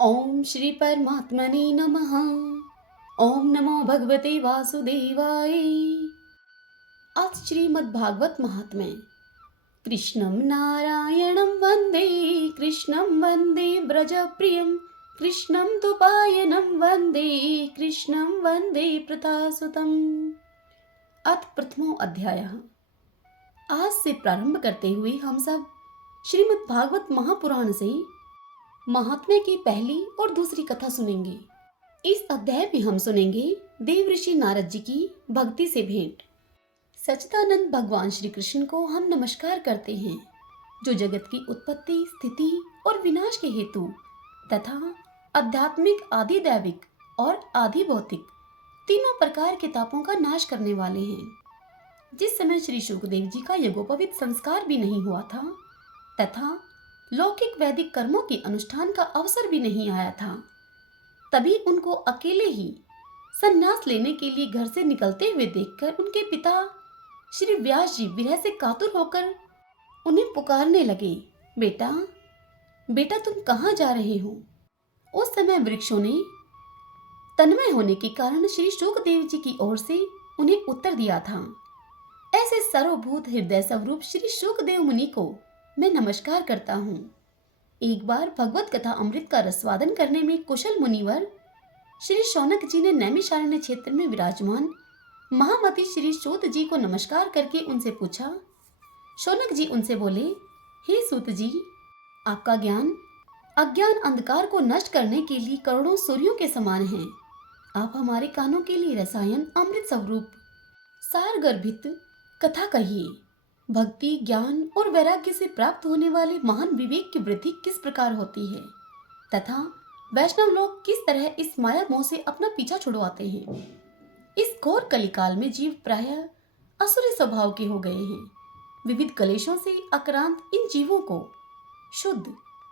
ओम श्री परमात्मने नमः। ओम नमो भगवते वासुदेवाय। आज श्रीमद् भागवत महात्म्य। कृष्णं नारायणं वन्दे, कृष्णं वन्दे ब्रजप्रियं, कृष्णं तुपायनं वन्दे, कृष्णं वन्दे प्रतासुतम्। अथ प्रथमो अध्यायः। आज से प्रारंभ करते हुए हम सब श्रीमद् भागवत महापुराण से महात्म्य की पहली और दूसरी कथा सुनेंगे। इस अध्याय में हम सुनेंगे देव ऋषि नारद जी की भक्ति से भेंट। सच्चिदानंद भगवान श्री कृष्ण को हम नमस्कार करते हैं, जो जगत की उत्पत्ति, स्थिति और विनाश के हेतु तथा आध्यात्मिक, आदि दैविक और आदि भौतिक तीनों प्रकार के तापों का नाश करने वाले हैं। जिस समय श्री शुकदेव जी का यज्ञोपवीत संस्कार भी नहीं हुआ था तथा लौकिक वैदिक कर्मों के अनुष्ठान का अवसर भी नहीं आया था, तभी उनको अकेले ही संन्यास लेने के लिए घर से निकलते हुए देखकर उनके पिता श्री व्यास जी विरह से कातुर होकर उन्हें पुकारने लगे, बेटा बेटा तुम कहाँ जा रहे हो। उस समय वृक्षों ने तन्मय होने के कारण श्री शुकदेव जी की ओर से उन्हें उत्तर दिया था। ऐसे सर्वभूत हृदय स्वरूप श्री शुकदेव मुनि को मैं नमस्कार करता हूँ। एक बार भगवत कथा अमृत का रसवादन करने में कुशल मुनिवर श्री शौनक जी ने नैमिषारण्य क्षेत्र में विराजमान महामती श्री सूत जी को नमस्कार करके उनसे पूछा। शौनक जी उनसे बोले, हे सूत जी, आपका ज्ञान अज्ञान अंधकार को नष्ट करने के लिए करोड़ों सूर्यों के समान है। आप हमारे कानों के लिए रसायन अमृत स्वरूप सार गर्भित कथा कहिए। भक्ति, ज्ञान और वैराग्य से प्राप्त होने वाले महान विवेक की वृद्धि किस प्रकार होती है तथा वैष्णव लोग किस तरह इस माया मोह से अपना पीछा छुड़वाते हैं। इस घोर कलिकाल में जीव प्रायः असुरी स्वभाव के हो गए हैं। विविध कलेशों से आक्रांत इन जीवों को शुद्ध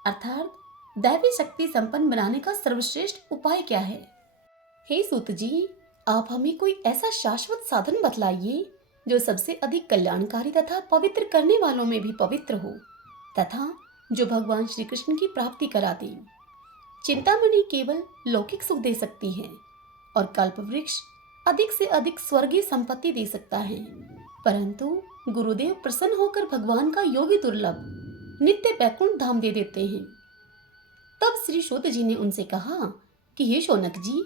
अर्थात दैवी शक्ति संपन्न बनाने का सर्वश्रेष्ठ उपाय क्या है। हे सूत जी, आप हमें कोई ऐसा शाश्वत साधन बतलाइए जो सबसे अधिक कल्याणकारी तथा पवित्र करने वालों में भी पवित्र हो तथा जो भगवान श्री कृष्ण की प्राप्ति करा दे। चिंतामणि केवल लौकिक सुख दे सकती है और कल्पवृक्ष अधिक से अधिक स्वर्गीय संपत्ति दे सकता है, परंतु गुरुदेव प्रसन्न होकर भगवान का योगी दुर्लभ नित्य वैकुंठ धाम दे देते हैं। तब श्री सूत जी ने उनसे कहा कि हे शौनक जी,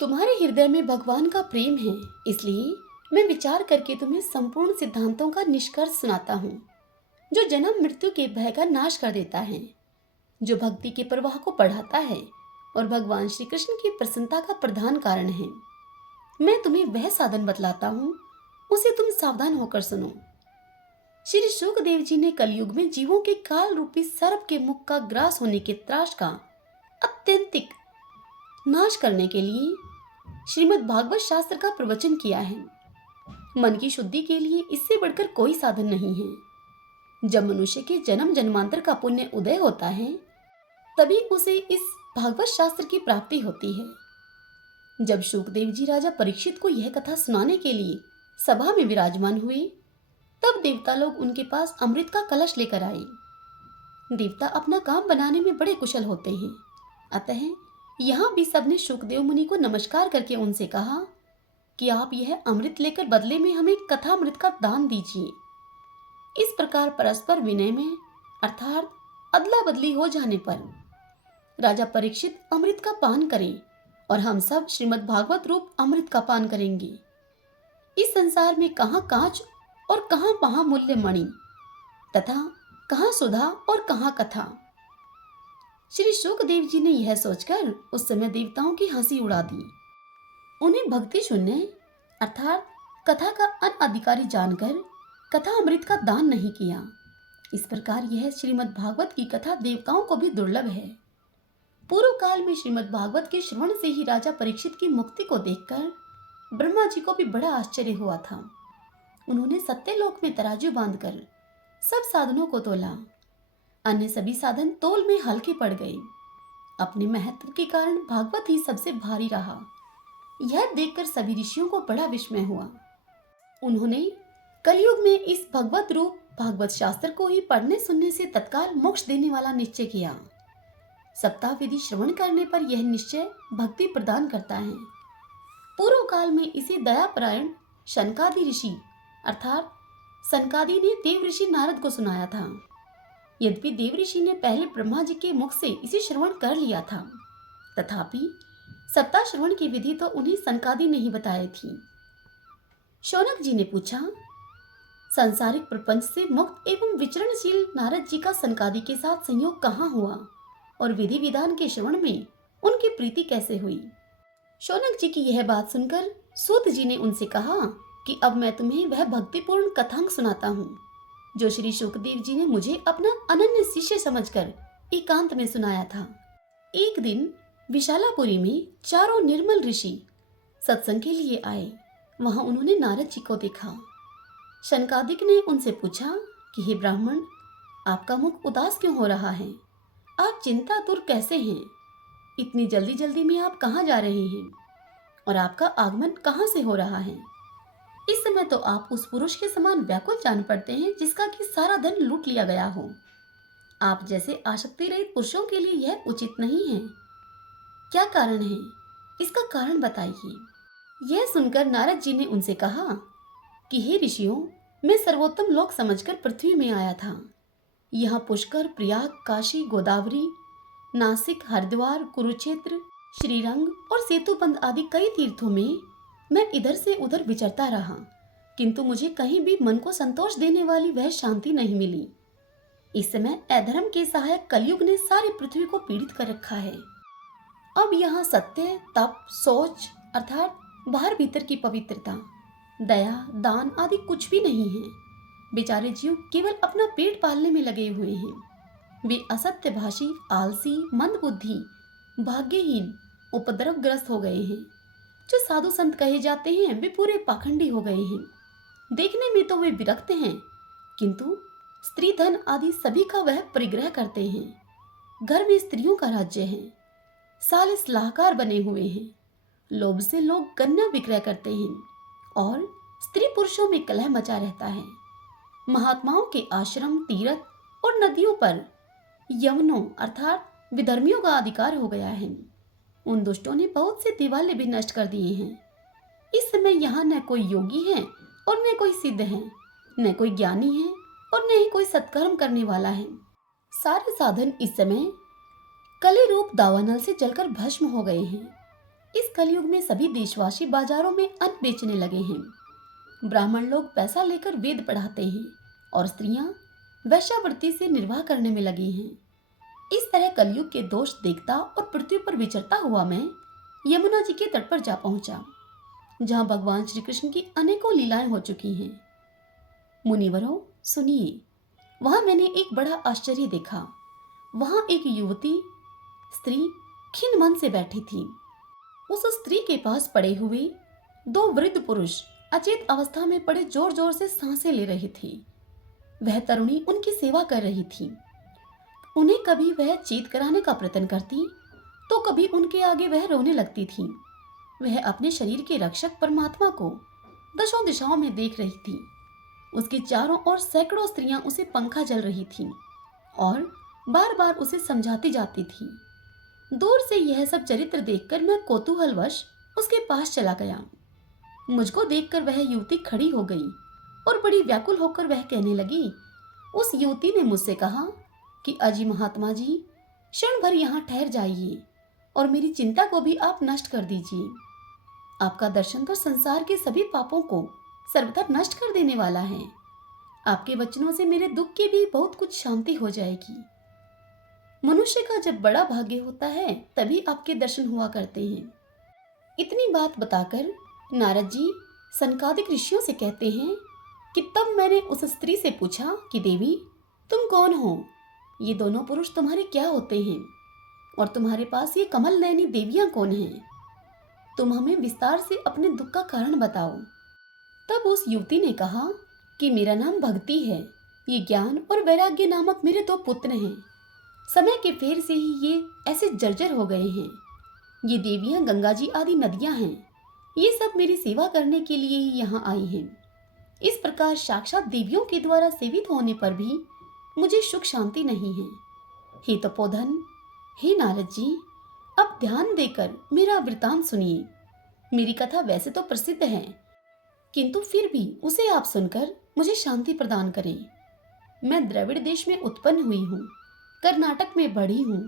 तुम्हारे हृदय में भगवान का प्रेम है, इसलिए मैं विचार करके तुम्हें संपूर्ण सिद्धांतों का निष्कर्ष सुनाता हूँ, जो जन्म मृत्यु के भय का नाश कर देता है, जो भक्ति के प्रवाह को बढ़ाता है और भगवान श्री कृष्ण की प्रसन्नता का प्रधान कारण है। मैं तुम्हें वह साधन बतलाता हूँ, उसे तुम सावधान होकर सुनो। श्री शुकदेव जी ने कलयुग में जीवों के काल रूपी सर्प के मुख का ग्रास होने के त्रास का अत्यंतिक नाश करने के लिए श्रीमद् भागवत शास्त्र का प्रवचन किया है। मन की शुद्धि के लिए इससे बढ़कर कोई साधन नहीं है। जब मनुष्य के जन्म जन्मांतर का पुण्य उदय होता है, तभी उसे इस भागवत शास्त्र की प्राप्ति होती है। जब शुकदेव जी राजा परीक्षित को यह कथा सुनाने के लिए सभा में विराजमान हुए, तब देवता लोग उनके पास अमृत का कलश लेकर आए। देवता अपना काम बनाने में बड़े कुशल होते हैं, अतः यहाँ भी सबने शुकदेव मुनि को नमस्कार करके उनसे कहा कि आप यह अमृत लेकर बदले में हमें कथामृत का दान दीजिए। इस प्रकार परस्पर विनय में अर्थात अदला बदली हो जाने पर राजा परीक्षित अमृत का पान करें और हम सब श्रीमद् भागवत रूप अमृत का पान करेंगे। इस संसार में कहाँ कांच और कहाँ महामूल्य मणि तथा कहाँ सुधा और कहाँ कथा। श्री शुकदेव जी ने यह सोचकर उस समय देवताओं की हंसी उड़ा दी। उन्हें भक्ति शून्य अर्थात कथा का अनअधिकारी जानकर कथा अमृत का दान नहीं किया। इस प्रकार यह श्रीमद् भागवत की कथा देवताओं को भी दुर्लभ है। पूर्व काल में श्रीमद् भागवत के श्रवण से ही राजा परीक्षित की मुक्ति को देखकर ब्रह्मा जी को भी बड़ा आश्चर्य हुआ था। उन्होंने सत्यलोक में तराजू बांधकर सब साधनों को तोला। अन्य सभी साधन तोल में हल्के पड़ गए। अपने महत्व के कारण भागवत ही सबसे भारी रहा। यह देखकर सभी ऋषियों को बड़ा विस्मय हुआ। उन्होंने कलयुग में इस भगवत रूप भागवत शास्त्र को ही पढ़ने सुनने से तत्काल मोक्ष देने वाला निश्चय किया। सप्ताह विधि श्रवण करने पर यह निश्चय भक्ति प्रदान करता है। पूर्व काल में इसे दयापरायण शनकादि ऋषि अर्थात सनकादि ने देव ऋषि नारद को सुनाया था। यद्यपि देव ऋषि ने पहले ब्रह्मा जी के मुख से इसे श्रवण कर लिया था, तथापि सप्ताह श्रवण की विधि तो उन्हें सनकादि ने ही बताई थी। शौनक जी ने पूछा, सांसारिक प्रपंच से मुक्त एवं विचरणशील नारद जी का सनकादि के साथ संयोग कहाँ हुआ और विधि विधान के श्रवण में उनकी प्रीति कैसे हुई? शौनक जी की यह बात सुनकर सूत जी ने उनसे कहा कि अब मैं तुम्हें वह भक्तिपूर्ण कथांक सुनाता हूँ जो श्री शुकदेव जी ने मुझे अपना अनन्य शिष्य समझकर एकांत में सुनाया था। एक दिन विशालापुरी में चारों निर्मल ऋषि सत्संग के लिए आए। वहां उन्होंने नारद जी को देखा। शनकादिक ने उनसे पूछा कि हे ब्राह्मण, आपका मुख उदास क्यों हो रहा है? आप चिंतातुर कैसे हैं? इतनी जल्दी जल्दी में आप कहाँ जा रहे हैं और आपका आगमन कहाँ से हो रहा है? इस समय तो आप उस पुरुष के समान व्याकुल जान पड़ते हैं जिसका कि सारा धन लूट लिया गया हो। आप जैसे आसक्ति रहित पुरुषों के लिए यह उचित नहीं है। क्या कारण है? इसका कारण बताइए। यह सुनकर नारद जी ने उनसे कहा कि हे ऋषियों, मैं सर्वोत्तम लोक समझकर पृथ्वी में आया था। यहाँ पुष्कर, प्रयाग, काशी, गोदावरी, नासिक, हरिद्वार, कुरुक्षेत्र, श्रीरंग और सेतुबंध आदि कई तीर्थों में मैं इधर से उधर विचरता रहा, किंतु मुझे कहीं भी मन को संतोष देने वाली वह शांति नहीं मिली। इस समय अधर्म के सहायक कलयुग ने सारी पृथ्वी को पीड़ित कर रखा है। अब यहाँ सत्य, तप, सोच अर्थात बाहर भीतर की पवित्रता, दया, दान आदि कुछ भी नहीं है। बेचारे जीव केवल अपना पेट पालने में लगे हुए हैं। वे असत्यभाषी, आलसी, मंदबुद्धि, भाग्यहीन, उपद्रवग्रस्त हो गए हैं। जो साधु संत कहे जाते हैं वे पूरे पाखंडी हो गए हैं। देखने में तो वे विरक्त हैं, किंतु स्त्री धन आदि सभी का वह परिग्रह करते हैं। घर में स्त्रियों का राज्य है। साले सलाहकार बने हुए हैं। लोभ से लोग कन्या विक्रय करते हैं और स्त्री पुरुषों में कलह मचा रहता है। महात्माओं के आश्रम, तीर्थ और नदियों पर यवनों अर्थात विधर्मियों का अधिकार हो गया है। उन दुष्टों ने बहुत से देवालय भी नष्ट कर दिए हैं। इस समय यहाँ न कोई योगी है और न कोई सिद्ध है, न कोई ज्ञानी है और न ही कोई सत्कर्म करने वाला है। सारे साधन इस समय कली रूप दावानल से जलकर भस्म हो गए हैं। इस कलयुग में सभी देशवासी बाजारों में अन्न बेचने लगे हैं। ब्राह्मण लोग पैसा लेकर वेद पढ़ाते हैं और स्त्रियां वैश्यावृत्ति से निर्वाह करने में लगी हैं। इस तरह कलयुग के दोष देखता और पृथ्वी पर विचरता हुआ मैं यमुना जी के तट पर जा पहुंचा, जहां भगवान श्री कृष्ण की अनेकों लीलाएं हो चुकी हैं। मुनिवरों सुनिए, वहां मैंने एक बड़ा आश्चर्य देखा। वहां एक युवती स्त्री खिन्न मन से बैठी थी। उस स्त्री के पास पड़े हुए दो वृद्ध पुरुष अचेत अवस्था में पड़े जोर जोर से सांसें ले रहे थे। वह तरुणी उनकी सेवा कर रही थी। उन्हें कभी वह चेत कराने का प्रयत्न करती तो कभी उनके आगे वह रोने लगती थी। वह अपने शरीर के रक्षक परमात्मा को दशों दिशाओं में देख रही थी। उसके चारों ओर सैकड़ों स्त्रियां उसे पंखा जल रही थीं और बार बार उसे समझाती जाती थी। दूर से यह सब चरित्र देखकर मैं कौतूहलवश उसके पास चला गया। मुझको देखकर वह युवती खड़ी हो गई और बड़ी व्याकुल होकर वह कहने लगी। उस युवती ने मुझसे कहा कि अजी महात्मा जी, क्षण भर यहाँ ठहर जाइए और मेरी चिंता को भी आप नष्ट कर दीजिए। आपका दर्शन तो संसार के सभी पापों को सर्वथा नष्ट कर देने वाला है। आपके वचनों से मेरे दुख की भी बहुत कुछ शांति हो जाएगी। मनुष्य का जब बड़ा भाग्य होता है तभी आपके दर्शन हुआ करते हैं। इतनी बात बताकर नारद जी सनकादिक ऋषियों से कहते हैं कि तब मैंने उस स्त्री से पूछा कि देवी, तुम कौन हो? ये दोनों पुरुष तुम्हारे क्या होते हैं और तुम्हारे पास ये कमल नयनी देवियां कौन हैं? तुम हमें विस्तार से अपने दुख का कारण बताओ। तब उस युवती ने कहा कि मेरा नाम भक्ति है। ये ज्ञान और वैराग्य नामक मेरे दो पुत्र हैं। समय के फेर से ही ये ऐसे जर्जर हो गए हैं। ये देवियां गंगा जी आदि नदियां हैं। ये सब मेरी सेवा करने के लिए ही यहाँ आई हैं। इस प्रकार साक्षात देवियों के द्वारा सेवित होने पर भी मुझे सुख शांति नहीं है। हे तपोधन, हे नारद जी, अब ध्यान देकर मेरा वृतांत सुनिए। मेरी कथा वैसे तो प्रसिद्ध है, किंतु फिर भी उसे आप सुनकर मुझे शांति प्रदान करें। मैं द्रविड़ देश में उत्पन्न हुई हूँ, कर्नाटक में बढ़ी हूँ,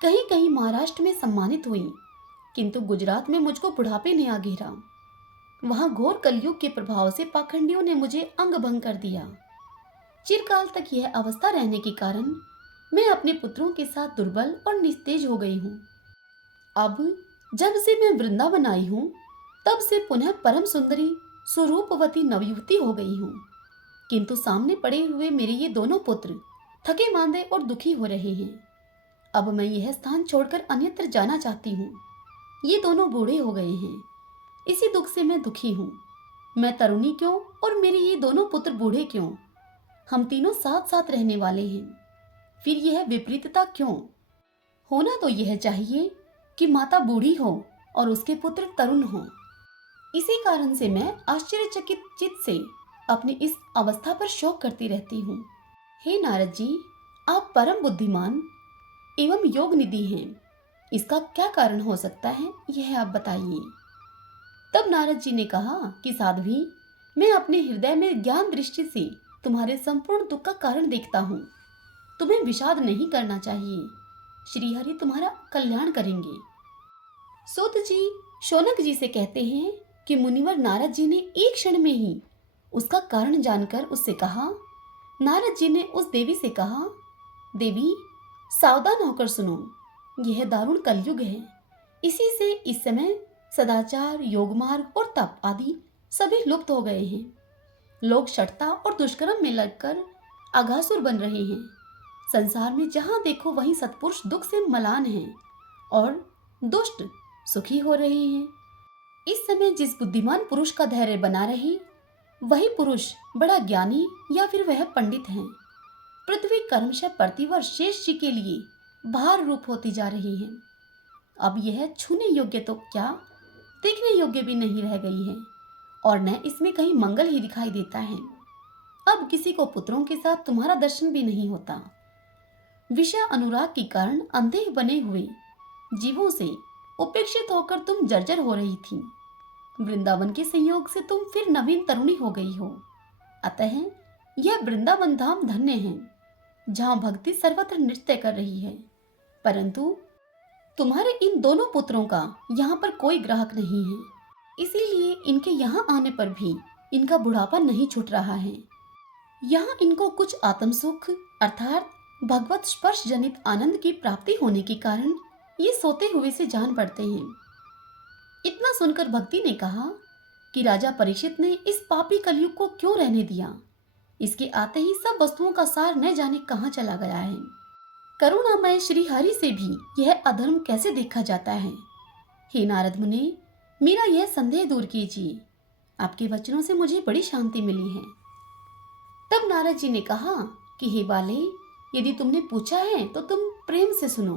कहीं कहीं महाराष्ट्र में सम्मानित हुई, किंतु गुजरात में मुझको बुढ़ापे ने आ घेरा। वहां घोर कलयुग के प्रभाव से पाखंडियों ने मुझे अंग भंग कर दिया। चिरकाल तक यह अवस्था रहने के कारण मैं अपने पुत्रों के साथ दुर्बल और निस्तेज हो गई हूँ। अब जब से मैं वृंदावन आई हूँ, तब से पुनः परम सुंदरी स्वरूपवती नवयुवती हो गई हूँ, किंतु सामने पड़े हुए मेरे ये दोनों पुत्र थके मांदे और दुखी हो रहे हैं। अब मैं यह स्थान छोड़कर अन्यत्र जाना चाहती हूँ। ये दोनों बूढ़े हो गए हैं, इसी दुख से मैं दुखी हूँ। मैं तरुणी क्यों और मेरे ये दोनों पुत्र बूढ़े क्यों? हम तीनों साथ साथ रहने वाले हैं, फिर यह विपरीतता क्यों? होना तो यह चाहिए कि माता बूढ़ी हो और उसके पुत्र तरुण हो। इसी कारण से मैं आश्चर्यचकित चित्त से अपनी इस अवस्था पर शोक करती रहती हूँ। हे नारद जी, आप परम बुद्धिमान एवं योग निधि हैं, इसका क्या कारण हो सकता है, यह आप बताइए। तब नारद जी ने कहा कि साध्वी, मैं अपने हृदय में ज्ञान दृष्टि से तुम्हारे संपूर्ण दुख का कारण देखता हूँ। तुम्हें विषाद नहीं करना चाहिए, श्रीहरि तुम्हारा कल्याण करेंगे। सूत जी शौनक जी से कहते हैं कि मुनिवर नारद जी ने एक क्षण में ही उसका कारण जानकर उससे कहा। नारद जी ने उस देवी से कहा, देवी सावधान होकर सुनो, यह दारुण कलयुग है। इसी से इस समय सदाचार, योग मार्ग और तप आदि सभी लुप्त हो गए हैं। लोग शठता और दुष्कर्म में लगकर अघासुर बन रहे हैं। संसार में जहां देखो वहीं सत्पुरुष दुख से मलान हैं और दुष्ट सुखी हो रहे हैं। इस समय जिस बुद्धिमान पुरुष का धैर्य बना रहे, वही पुरुष बड़ा ज्ञानी या फिर वह पंडित है। पृथ्वी कर्मशः प्रतिवर्ष शेष जी के लिए भार रूप होती जा रही है। अब यह छूने योग्य तो क्या, देखने योग्य भी नहीं रह गई है, और न इसमें कहीं मंगल ही दिखाई देता है। अब किसी को पुत्रों के साथ तुम्हारा दर्शन भी नहीं होता। विषय अनुराग के कारण अंधे बने हुए जीवों से उपेक्षित होकर तुम जर्जर हो रही थी। वृंदावन के संयोग से तुम फिर नवीन तरुणी हो गई हो। अतः यह वृंदावन धाम धन्य है, जहां भक्ति सर्वत्र नृत्य कर रही है। परंतु तुम्हारे इन दोनों पुत्रों का यहाँ पर कोई ग्राहक नहीं है, इसीलिए इनके यहाँ आने पर भी इनका बुढ़ापा नहीं छूट रहा है। यहाँ इनको कुछ आत्म सुख अर्थात भगवत स्पर्श जनित आनंद की प्राप्ति होने के कारण ये सोते हुए से जान पड़ते हैं। इतना सुनकर भक्ति ने कहा कि राजा परीक्षित ने इस पापी कलयुग को क्यों रहने दिया। इसके आते ही सब वस्तुओं का सार न जाने कहाँ चला गया है। करुणामय श्री हरि से भी यह अधर्म कैसे देखा जाता है। हे नारद मुनि, मेरा यह संदेह दूर कीजिए। आपके वचनों से मुझे बड़ी शांति मिली है। तब नारद जी ने कहा कि हे बाले, यदि तुमने पूछा है तो तुम प्रेम से सुनो।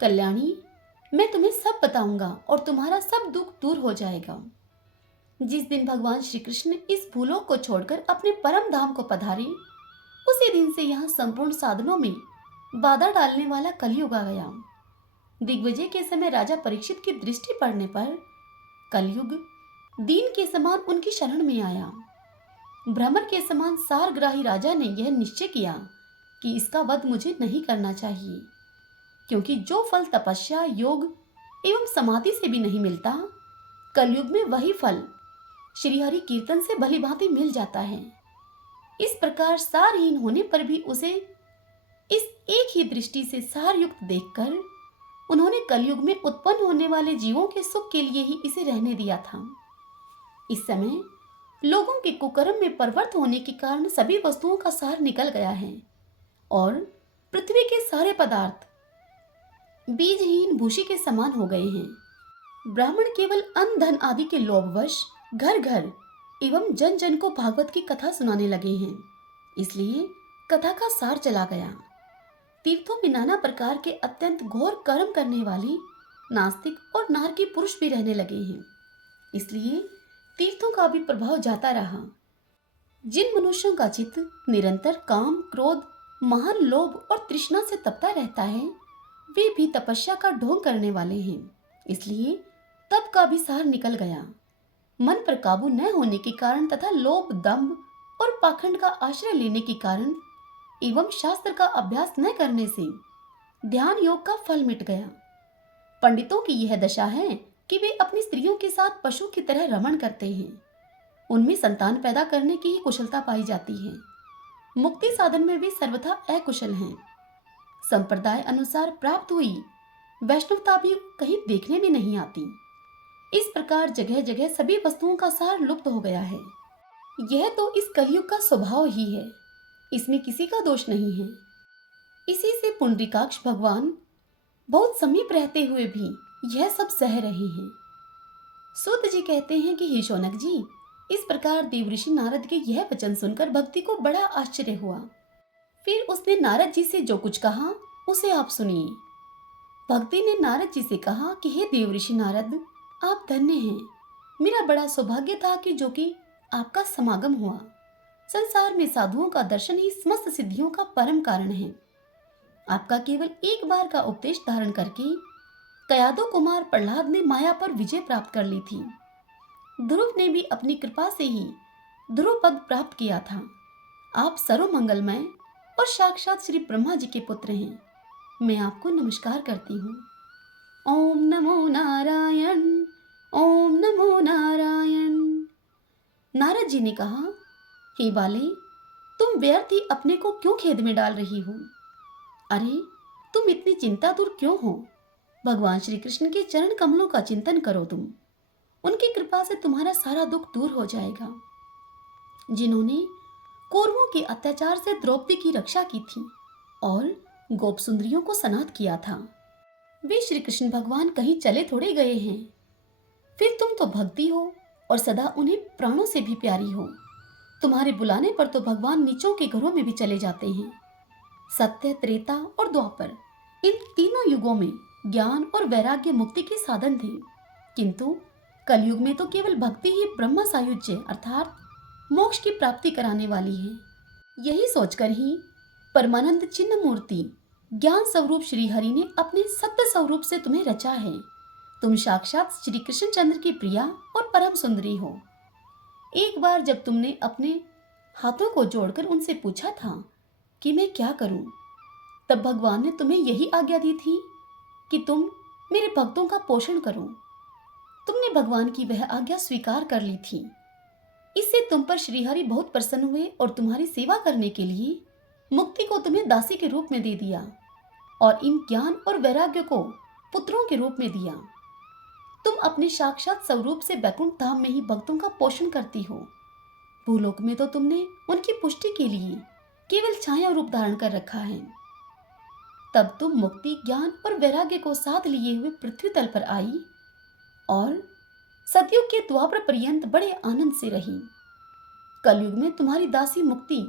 कल्याणी, मैं तुम्हें सब बताऊंगा और तुम्हारा सब दुख दूर हो जाएगा। जिस दिन भगवान श्री कृष्ण इस भूलोक को छोड़कर अपने परम धाम को पधारे, उसी दिन से यहाँ संपूर्ण साधनों में बाधा डालने वाला कलयुग आ गया। दिग्विजय के समय राजा परीक्षित की दृष्टि पड़ने पर कलयुग दीन के समान उनकी शरण में आया। भ्रमर के समान सारग्राही राजा ने यह निश्चय किया कि इसका वध मुझे नहीं करना चाहिए, क्योंकि जो फल तपस्या, योग एवं समाधि से भी नहीं मिलता, कलयुग में वही फल श्रीहरि कीर्तन से भली भांति मिल जाता है। इस प्रकार सारहीन होने पर भी उसे इस एक ही दृष्टि से सार युक्त देखकर उन्होंने कलयुग में उत्पन्न होने वाले जीवों के सुख के लिए ही इसे रहने दिया था। इस समय लोगों के कुकर्म में परवर्त होने के कारण सभी वस्तुओं का सार निकल गया है और पृथ्वी के सारे पदार्थ बीजहीन भूषी के समान हो गए हैं। ब्राह्मण केवल अन्न धन आदि के लोभवश घर घर एवं जन जन को भागवत की कथा सुनाने लगे हैं, इसलिए कथा का सार चला गया। तीर्थों में नाना प्रकार के अत्यंत घोर कर्म करने वाले नास्तिक और नारकी पुरुष भी रहने लगे हैं, इसलिए तीर्थों का भी प्रभाव जाता रहा। जिन मनुष्यों का चित्त निरंतर काम, क्रोध, महान लोभ और तृष्णा से तपता रहता है, वे भी तपस्या का ढोंग करने वाले हैं, इसलिए तप का भी सार निकल गया। मन पर काबू न होने के कारण तथा लोभ, दंभ और पाखंड का आश्रय लेने के कारण एवं शास्त्र का अभ्यास न करने से ध्यान योग का फल मिट गया। पंडितों की यह दशा है कि वे अपनी स्त्रियों के साथ पशु की तरह रमण करते हैं। उनमें संतान पैदा करने की ही कुशलता पाई जाती है। मुक्ति साधन में वे सर्वथा अकुशल हैं। संप्रदाय अनुसार प्राप्त हुई वैष्णवता भी कहीं देखने में नहीं आती। इस प्रकार जगह जगह सभी वस्तुओं का सार लुप्त हो गया है। यह तो इस कलयुग का स्वभाव ही है, इसमें किसी का दोष नहीं है। इसी से पुंडरीकाक्ष भगवान बहुत समीप रहते हुए भी यह सब सह रहे हैं। सूत जी कहते हैं कि हे शौनक जी, इस प्रकार देवऋषि नारद के यह वचन सुनकर भक्ति को बड़ा आश्चर्य हुआ। फिर उसने नारद जी से जो कुछ कहा उसे आप सुनिए। भक्ति ने नारद जी से कहा कि हे देवऋषि नारद, आप धन्य हैं। मेरा बड़ा सौभाग्य था कि जो कि आपका समागम हुआ। संसार में साधुओं का दर्शन ही समस्त सिद्धियों का परम कारण है। आपका केवल एक बार का उपदेश धारण करके कयादो कुमार प्रहलाद ने माया पर विजय प्राप्त कर ली थी। ध्रुव ने भी अपनी कृपा से ही ध्रुव पद प्राप्त किया था। आप सर्वमंगलमय और साक्षात श्री ब्रह्मा जी के पुत्र हैं। मैं आपको नमस्कार करती हूँ। ओम नमो नारायण, ओम नमो नारायण। नारद जी ने कहा, हे बाले, तुम व्यर्थ ही अपने को क्यों खेद में डाल रही हो? अरे, तुम इतनी चिंता दूर क्यों हो? भगवान श्री कृष्ण के चरण कमलों का चिंतन करो। तुम उनकी कृपा से तुम्हारा सारा दुख दूर हो जाएगा। जिन्होंने कौरवों के अत्याचार से द्रौपदी की रक्षा की थी और गोप सुंदरियों को सनाथ किया था, वे श्री कृष्ण भगवान कहीं चले थोड़े गए हैं। फिर तुम तो भक्ति हो और सदा उन्हें प्राणों से भी प्यारी हो। तुम्हारे बुलाने पर तो भगवान नीचों के घरों में भी चले जाते हैं। सत्य, त्रेता और द्वापर, इन तीनों युगों में ज्ञान और वैराग्य मुक्ति के साधन थे, किंतु कलयुग में तो केवल भक्ति ही ब्रह्म सायुज्य अर्थात मोक्ष की प्राप्ति कराने वाली है। यही सोचकर ही परमानंद चिन्ह मूर्ति ज्ञान स्वरूप श्री हरि ने अपने सत्य स्वरूप से तुम्हें रचा है। तुम साक्षात श्री कृष्णचंद्र की प्रिया और परम सुंदरी हो। एक बार जब तुमने अपने हाथों को जोड़कर उनसे पूछा था कि मैं क्या करूं, तब भगवान ने तुम्हें यही आज्ञा दी थी कि तुम मेरे भक्तों का पोषण करो। तुमने भगवान की वह आज्ञा स्वीकार कर ली थी। इससे तुम पर श्रीहरि बहुत प्रसन्न हुए और तुम्हारी सेवा करने के लिए मुक्ति को तुम्हें दासी के रूप में दे दिया और इन ज्ञान और वैराग्य को पुत्रों के रूप में दिया। तुम अपने साक्षात स्वरूप से बैकुंठ धाम में ही भक्तों का पोषण करती हो। भूलोक में तो तुमने उनकी पुष्टि के लिए केवल छाया रूप धारण कर रखा है। तब तुम मुक्ति, ज्ञान और वैराग्य को साथ लिए हुए पृथ्वी तल पर आई और सतयुग के द्वापर पर्यंत बड़े आनंद से रही। कलयुग में तुम्हारी दासी मुक्ति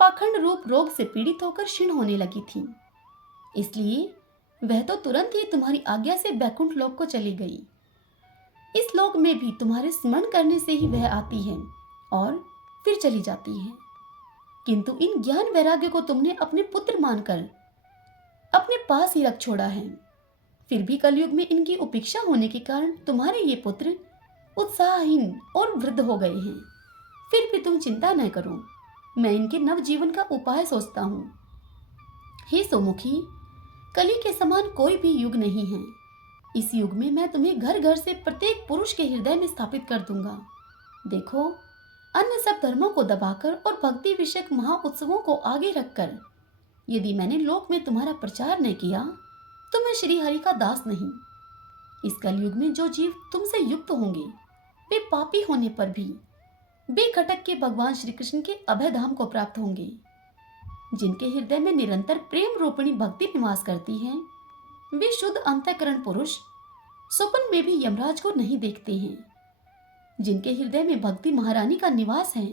पाखंड रूप रोग से पीड़ित होकर क्षीण होने लगी थी, इसलिए वह तो तुरंत ही तुम्हारी आज्ञा से बैकुंठ लोक को चली गई। इस लोक में भी तुम्हारे स्मरण करने से ही वह आती है और फिर चली जाती है, किंतु इन ज्ञान वैराग्य को तुमने अपने पुत्र मानकर अपने पास ही रख छोड़ा है। फिर भी कलयुग में इनकी उपेक्षा होने के कारण तुम्हारे ये पुत्र उत्साहहीन और वृद्ध हो गए हैं। फिर भी तुम चिंता न करो, मैं इनके नव जीवन का उपाय सोचता हूँ। हे सोमुखी, कली के समान कोई भी युग नहीं है। इस युग में मैं तुम्हें घर घर से प्रत्येक पुरुष के हृदय में स्थापित कर दूंगा। देखो, अन्य सब धर्मों को दबाकर और भक्ति विषयक महा उत्सवों को आगे रखकर यदि मैंने लोक में तुम्हारा प्रचार न किया तो मैं श्री हरि का दास नहीं। इस कलयुग में जो जीव तुमसे युक्त होंगे वे पापी होने पर भी बेखटक के भगवान श्री कृष्ण के अभय धाम को प्राप्त होंगे। जिनके हृदय में निरंतर प्रेम रूपिणी भक्ति निवास करती है, वे शुद्ध अंतःकरण पुरुष स्वप्न में भी यमराज को नहीं देखते हैं। जिनके हृदय में भक्ति महारानी का निवास है,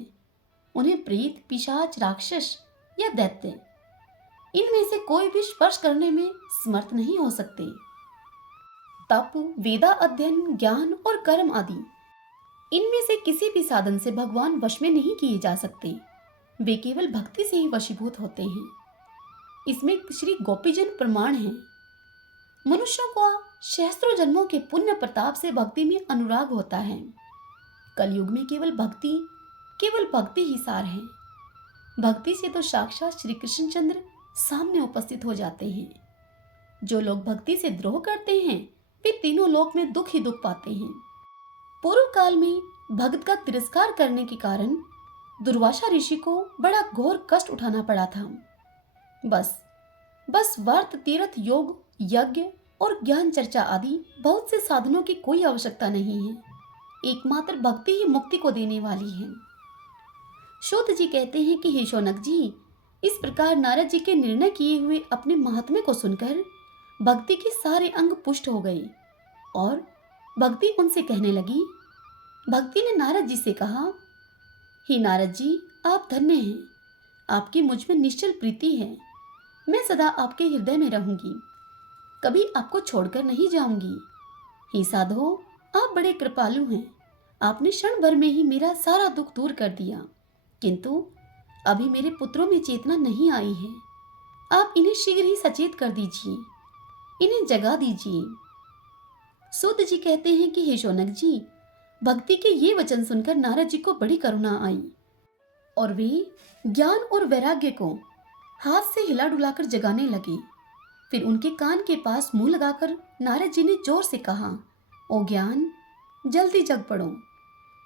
उन्हें प्रेत, पिशाच, राक्षस या दैत्य इनमें से कोई भी स्पर्श करने में समर्थ नहीं हो सकते। तप, वेदा अध्ययन, ज्ञान और कर्म आदि इनमें से किसी भी साधन से भगवान वश में नहीं किए जा सकते। वे केवल भक्ति से ही वशीभूत होते हैं। इसमें श्री गोपीजन प्रमाण हैं। मनुष्यों को सहस्त्रों जन्मों के पुण्य प्रताप से भक्ति में अनुराग होता है। कलयुग में केवल भक्ति ही सार है। भक्ति से तो साक्षात श्री कृष्णचंद्र सामने उपस्थित हो जाते हैं। जो लोग भक्ति से द्रोह करते हैं वे तीनों लोक में दुख ही दुख पाते हैं। पूर्व काल में भक्त का तिरस्कार करने के कारण दुर्वासा ऋषि को बड़ा घोर कष्ट उठाना पड़ा था। बस व्रत, तीर्थ, योग, यज्ञ और ज्ञान चर्चा आदि बहुत से साधनों की कोई आवश्यकता नहीं है। एकमात्र भक्ति ही मुक्ति को देने वाली है। सूत जी कहते हैं कि हे शौनक जी, इस प्रकार नारद जी के निर्णय किए हुए अपने महात्म्य को सुनकर भक्ति के सारे अंग पुष्ट हो गए और भक्ति उनसे कहने लगी। भक्ति ने नारद जी से कहा, हे नारद जी, आप धन्य हैं। आपकी मुझ में निश्चल प्रीति है। मैं सदा आपके हृदय में रहूंगी, कभी आपको छोड़कर नहीं जाऊंगी। हे साधो, आप बड़े कृपालु हैं। आपने क्षण भर में ही मेरा सारा दुख दूर कर दिया, किंतु अभी मेरे पुत्रों में चेतना नहीं आई है। आप इन्हें शीघ्र ही सचेत कर दीजिए, इन्हें जगा दीजिए। सूत जी कहते हैं कि हे शौनक जी, भक्ति के ये वचन सुनकर नारद जी को बड़ी करुणा आई और वे ज्ञान और वैराग्य को हाथ से हिला डुलाकर जगाने लगे। फिर उनके कान के पास मुंह लगाकर नारद जी ने जोर से कहा, ओ ज्ञान, जल्दी जग पड़ो।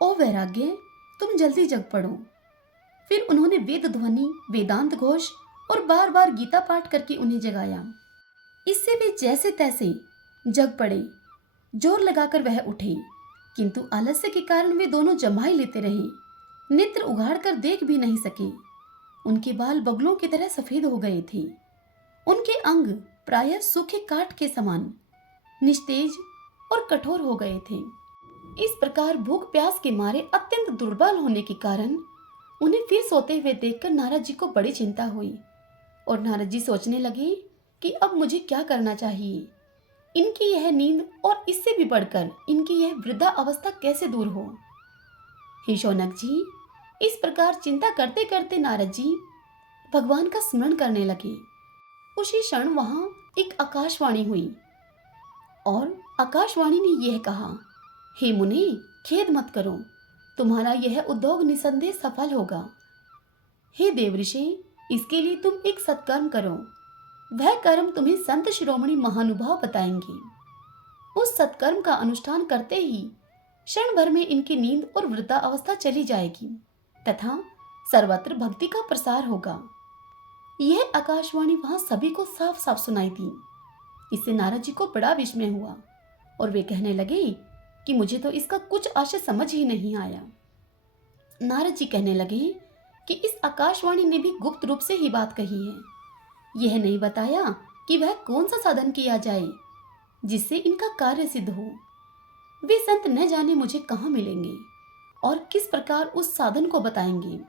ओ वैराग्य, तुम जल्दी जग पड़ो। फिर उन्होंने वेद ध्वनि, वेदांत घोष और बार बार गीता पाठ करके उन्हें जगाया। इससे वे जैसे तैसे जग पड़े। जोर लगाकर वह उठे, किंतु आलस्य के कारण वे दोनों जम्हाई लेते रहे। नेत्र उघाड़कर देख भी नहीं सके। उनके बाल बगलों की तरह सफेद हो गए थे। उनके अंग प्रायः सूखे काठ के समान निस्तेज और कठोर हो गए थे। इस प्रकार भूख प्यास के मारे अत्यंत दुर्बल होने के कारण उन्हें फिर सोते हुए देखकर नारद जी को बड़ी चिंता हुई और नारद जी सोचने लगे कि अब मुझे क्या करना चाहिए। इनकी यह नींद और इससे भी बढ़कर इनकी यह वृद्धा अवस्था कैसे दूर हो। हे शौनक जी, इस प्रकार चिंता करते करते नारद जी भगवान का स्मरण करने लगे। उसी क्षण वहां एक आकाशवाणी हुई और आकाशवाणी ने यह कहा, हे मुने, खेद मत करो, तुम्हारा यह उद्योग निसंदेह सफल होगा। हे देवऋषि, इसके लिए तुम एक सत्कर्म करो। वह कर्म तुम्हें संत शिरोमणि महानुभाव बताएंगे। उस सत्कर्म का अनुष्ठान करते ही क्षण भर में इनकी नींद और वृद्धा अवस्था चली जाएगी तथा सर्वत्र भक्ति का प्रसार होगा। यह आकाशवाणी वहां सभी को साफ साफ सुनाई दी। इससे नारद जी को बड़ा विस्मय हुआ और वे कहने लगे कि मुझे तो इसका कुछ आशय समझ ही नहीं आया। नारद जी कहने लगे कि इस आकाशवाणी ने भी गुप्त रूप से ही बात कही है। यह नहीं बताया कि वह कौन सा साधन किया जाए जिससे इनका कार्य सिद्ध हो। वे संत न जाने मुझे कहाँ मिलेंगे और किस प्रकार उस साधन को बताएंगे।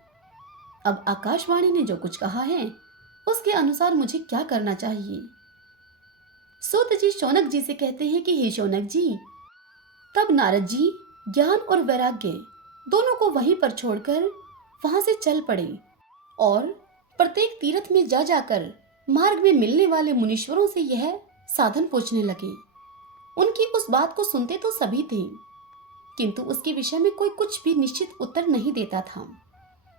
अब आकाशवाणी ने जो कुछ कहा है उसके अनुसार मुझे क्या करना चाहिए। सूत जी शौनक जी से कहते हैं कि हे शौनक जी, तब नारद जी ज्ञान और वैराग्य दोनों को वहीं पर छोड़कर वहां से चल पड़े और प्रत्येक तीर्थ में जा जाकर मार्ग में मिलने वाले मुनीश्वरों से यह साधन पूछने लगे। उनकी उस बात को सुनते तो सभी थे, किंतु उसके विषय में कोई कुछ भी निश्चित उत्तर नहीं देता था।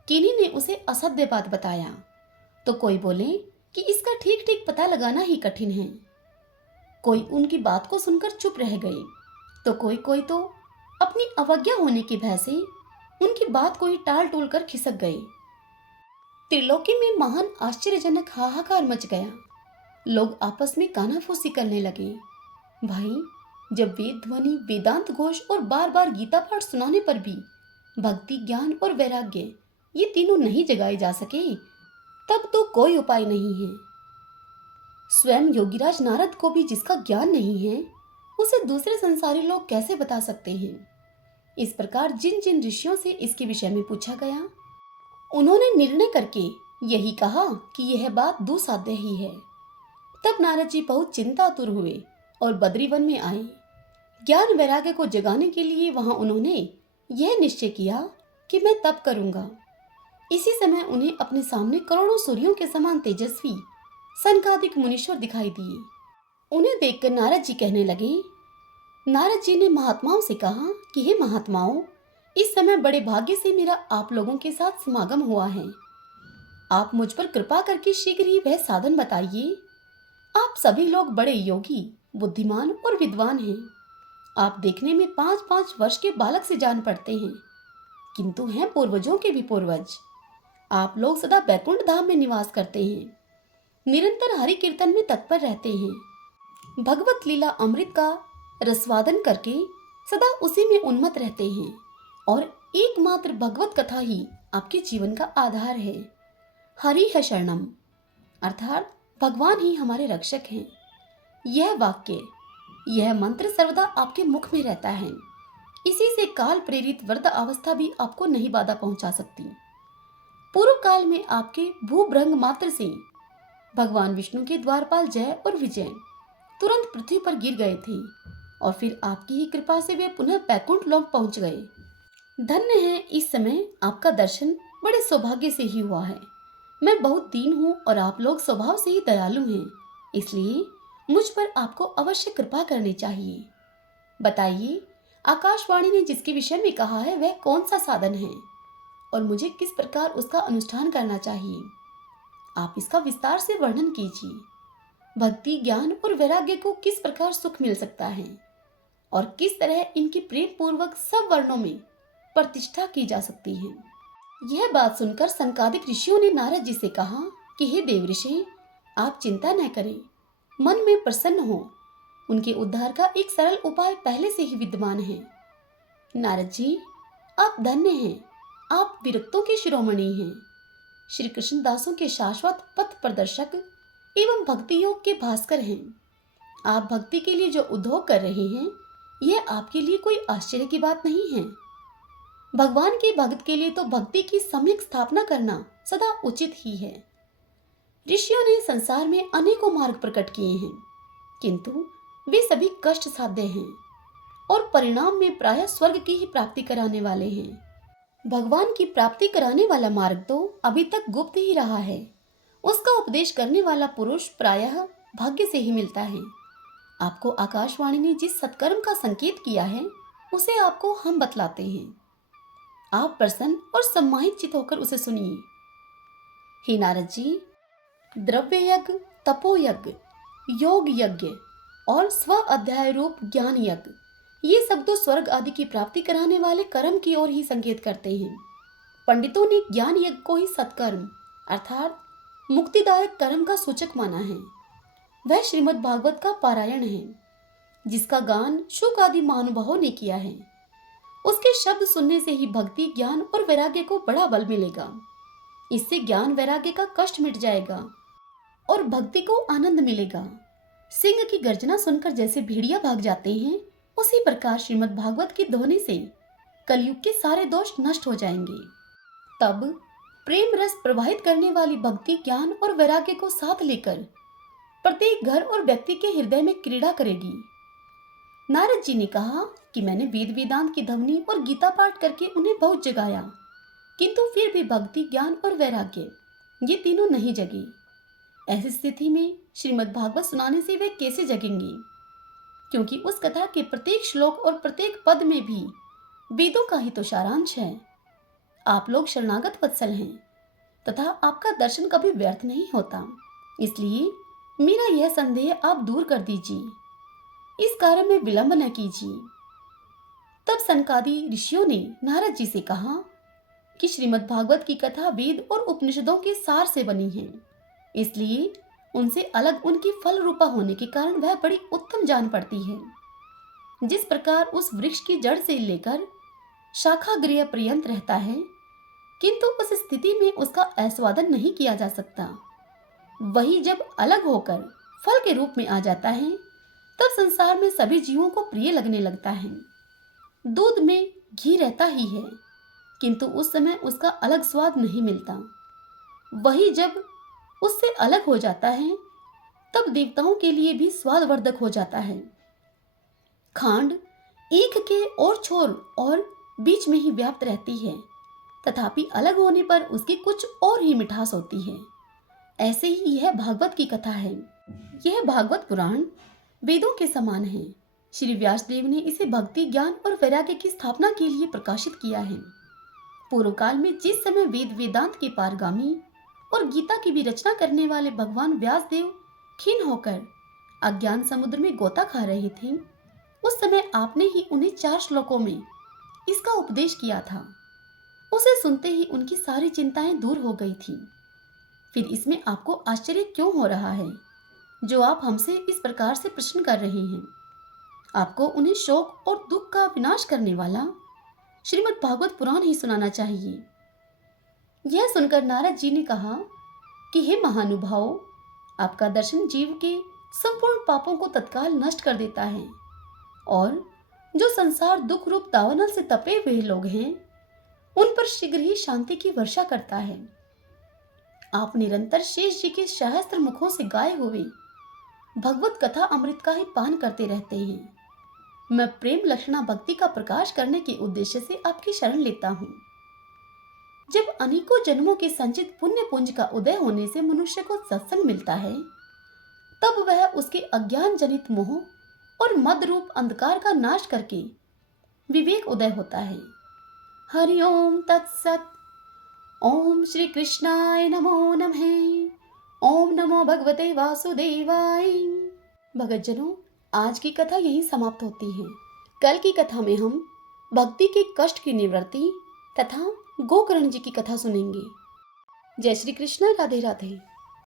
किन्हीं ने उसे असत्य बात बताया तो कोई बोले कि इसका ठीक ठीक पता लगाना ही कठिन है। कोई उनकी बात को सुनकर चुप रह गए तो कोई तो अपनी अवज्ञा होने की भय से उनकी बात को ही टाल टोल कर खिसक गए। त्रिलोकी में महान आश्चर्यजनक हाहाकार मच गया। लोग आपस में कानाफूसी करने लगे। भाई, जब वेद ध्वनि, वेदांत घोष और बार बार गीता पाठ सुनाने पर भी भक्ति, ज्ञान और वैराग्य ये तीनों नहीं जगाए जा सके, तब तो कोई उपाय नहीं है। स्वयं योगीराज नारद को भी जिसका ज्ञान नहीं है उसे दूसरे संसारी लोग कैसे बता सकते हैं। इस प्रकार जिन जिन ऋषियों से इसके विषय में पूछा गया उन्होंने निर्णय करके यही कहा कि यह बात दुसाध्य ही है। तब नारद जी बहुत चिंतातुर हुए और बद्रीवन में आए। ज्ञान वैराग्य को जगाने के लिए वहां उन्होंने यह निश्चय किया कि मैं तप करूंगा। इसी समय उन्हें अपने सामने करोड़ों सूर्यों के समान तेजस्वी सनकादिक मुनीश्वर दिखाई दिए। उन्हें देखकर नारद जी कहने लगे। नारद जी ने महात्माओं से कहा कि हे महात्माओं, इस समय बड़े भाग्य से मेरा आप लोगों के साथ समागम हुआ है। आप मुझ पर कृपा करके शीघ्र ही वह साधन बताइए। आप सभी लोग बड़े योगी, बुद्धिमान और विद्वान हैं। आप देखने में 5-5 वर्ष के बालक से जान पड़ते हैं, किंतु हैं पूर्वजों के भी पूर्वज। आप लोग सदा बैकुंठ धाम में निवास करते हैं, निरंतर हरि कीर्तन में तत्पर रहते हैं, भगवत लीला अमृत का रसवादन करके सदा उसी में उन्मत्त रहते हैं और एकमात्र भगवत कथा ही आपके जीवन का आधार है। हरि है शरणम, अर्थात भगवान ही हमारे रक्षक हैं। यह वाक्य, यह मंत्र सर्वदा आपके मुख में रहता है। इसी से काल प्रेरित वृद्ध अवस्था भी आपको नहीं बाधा पहुंचा सकती। पूर्व काल में आपके भूभ्रंग मात्र से भगवान विष्णु के द्वारपाल जय और विजय तुरंत पृथ्वी पर गिर गए थे और फिर आपकी ही कृपा से वे पुनः बैकुंठ लोक पहुंच गए। धन्य है, इस समय आपका दर्शन बड़े सौभाग्य से ही हुआ है। मैं बहुत दीन हूँ और आप लोग स्वभाव से ही दयालु हैं, इसलिए मुझ पर आपको अवश्य कृपा करनी चाहिए। बताइए, आकाशवाणी ने जिसके विषय में कहा है वह कौन सा साधन है और मुझे किस प्रकार उसका अनुष्ठान करना चाहिए? आप इसका विस्तार से वर्णन कीजिए। भक्ति, ज्ञान और वैराग्य को किस प्रकार सुख मिल सकता है और किस तरह इनकी प्रेम पूर्वक सब वर्णों में प्रतिष्ठा की जा सकती है। यह बात सुनकर संकादिक ऋषियों ने नारद जी से कहा कि हे देव ऋषि, आप चिंता न करें, मन में प्रसन्न हो। उनके उद्धार का एक सरल उपाय पहले से ही विद्यमान है। नारद जी, आप धन्य हैं, आप विरक्तों के शिरोमणि हैं, श्री कृष्ण दासों के शाश्वत पथ प्रदर्शक एवं भक्ति योग के भास्कर हैं। आप भक्ति के लिए जो उद्योग कर रहे हैं, यह आपके लिए कोई आश्चर्य की बात नहीं है। भगवान के भक्त के लिए तो भक्ति की सम्यक स्थापना करना सदा उचित ही है। ऋषियों ने संसार में अनेकों मार्ग प्रकट किए हैं, किंतु वे सभी कष्ट साध्य हैं और परिणाम में प्रायः स्वर्ग की ही प्राप्ति कराने वाले हैं। भगवान की प्राप्ति कराने वाला मार्ग तो अभी तक गुप्त ही रहा है। उसका उपदेश करने वाला पुरुष प्रायः भाग्य से ही मिलता है। आपको आकाशवाणी ने जिस सत्कर्म का संकेत किया है, उसे आपको हम बतलाते हैं। आप प्रसन्न और सम्मानित चित होकर उसे सुनिए। हे नारद जी, द्रव्य यज्ञ, तपो यज्ञ, योग यज्ञ और स्व अध्याय रूप ज्ञान यज्ञ, ये सब तो स्वर्ग आदि की प्राप्ति कराने वाले कर्म की ओर ही संकेत करते हैं। पंडितों ने ज्ञान यज्ञ को ही सत्कर्म अर्थात मुक्तिदायक कर्म का सूचक माना है। वह श्रीमद् भागवत का पारायण है, जिसका गान शुक आदि महानुभावों ने किया है। उसके शब्द सुनने से ही भक्ति, ज्ञान और वैराग्य को बड़ा बल मिलेगा। इससे ज्ञान वैराग्य का कष्ट मिट जाएगा और भक्ति को आनंद मिलेगा। सिंह की गर्जना सुनकर जैसे भेड़िया भाग जाते हैं, उसी प्रकार श्रीमद् भागवत के ध्वनि से कलयुग के सारे दोष नष्ट हो जाएंगे। तब प्रेम रस प्रवाहित करने वाली भक्ति, ज्ञान और वैराग्य को साथ लेकर प्रत्येक घर और व्यक्ति के हृदय में क्रीड़ा करेगी। नारद जी ने कहा कि मैंने वेद वेदांत की ध्वनि और गीता पाठ करके उन्हें बहुत जगाया, किंतु फिर भी भक्ति, ज्ञान और वैराग्य ये तीनों नहीं जगे। ऐसी स्थिति में श्रीमद् भागवत सुनाने से वे कैसे जगेंगे? क्योंकि उस कथा के प्रत्येक श्लोक और प्रत्येक पद में भी वेदों का ही तो सारांश है। आप लोग शरणागत वत्सल हैं तथा आपका दर्शन कभी व्यर्थ नहीं होता, इसलिए मेरा यह संदेह आप दूर कर दीजिए। इस कार्य में विलंब न कीजिए। तब सनकादि ऋषियों ने नारद जी से कहा कि श्रीमद् भागवत की कथा वेद और उपनिषदों के सार से बनी है, इसलिए उनसे अलग उनकी फल रूपा होने के कारण वह बड़ी उत्तम जान पड़ती है। जिस प्रकार उस वृक्ष की जड़ से लेकर शाखा गृह पर्यंत रहता है, किंतु उस स्थिति में उसका आस्वादन नहीं किया जा सकता, वही जब अलग होकर फल के रूप में आ जाता है, तब संसार में सभी जीवों को प्रिय लगने लगता है। दूध में घी रहता ही है, किंतु उस समय उसका अलग स्वाद नहीं मिलता। वही जब उससे अलग हो जाता है, तब देवताओं के लिए भी स्वादवर्धक हो जाता है। खांड ईख के और छोर और बीच में ही व्याप्त रहती है, तथापि अलग होने पर उसकी कुछ और ही मिठास होती है। ऐसे ही यह भागवत की कथा है। यह भागवत पुराण वेदों के समान है। श्री व्यासदेव ने इसे भक्ति, ज्ञान और वैराग्य की स्थापना के लिए प्रकाशित किया है। पूर्व काल में जिस समय वेद वेदांत के पारगामी और गीता की भी रचना करने वाले भगवान व्यासदेव खिन्न होकर अज्ञान समुद्र में गोता खा रहे थे, उस समय आपने ही उन्हें 4 श्लोकों में इसका उपदेश किया था। उसे सुनते ही उनकी सारी चिंताएं दूर हो गई थी। फिर इसमें आपको आश्चर्य क्यों हो रहा है जो आप हमसे इस प्रकार से प्रश्न कर रहे हैं? आपको उन्हें शोक और दुख का विनाश करने वाला श्रीमद् भागवत पुराण ही सुनाना चाहिए। यह सुनकर नारद जी ने कहा कि हे महानुभाव, आपका दर्शन जीव के संपूर्ण पापों को तत्काल नष्ट कर देता है और जो संसार दुख रूप दावानल से तपे हुए लोग हैं उन पर शीघ्र ही शांति की वर्षा करता है। आप निरंतर शेष जी के सहस्त्र मुखों से गाए हुए भगवत कथा अमृत का ही पान करते रहते हैं। मैं प्रेम लक्षणा भक्ति का प्रकाश करने के उद्देश्य से आपकी शरण लेता हूँ। जब अनेकों जन्मों के संचित पुण्य पुंज का उदय होने से मनुष्य को सत्संग मिलता है, तब वह उसके अज्ञान जनित मोह और मद रूप अंधकार का नाश करके विवेक उदय होता है। हरि ओम तत्सत। ओम श्री कृष्णाय नमो नमः। ओम नमो भगवते वासुदेवाय। भगतजनों, आज की कथा यहीं समाप्त होती है। कल की कथा में हम भक्ति के कष्ट की निवृत्ति तथा गोकर्ण जी की कथा सुनेंगे। जय श्री कृष्ण। राधे राधे।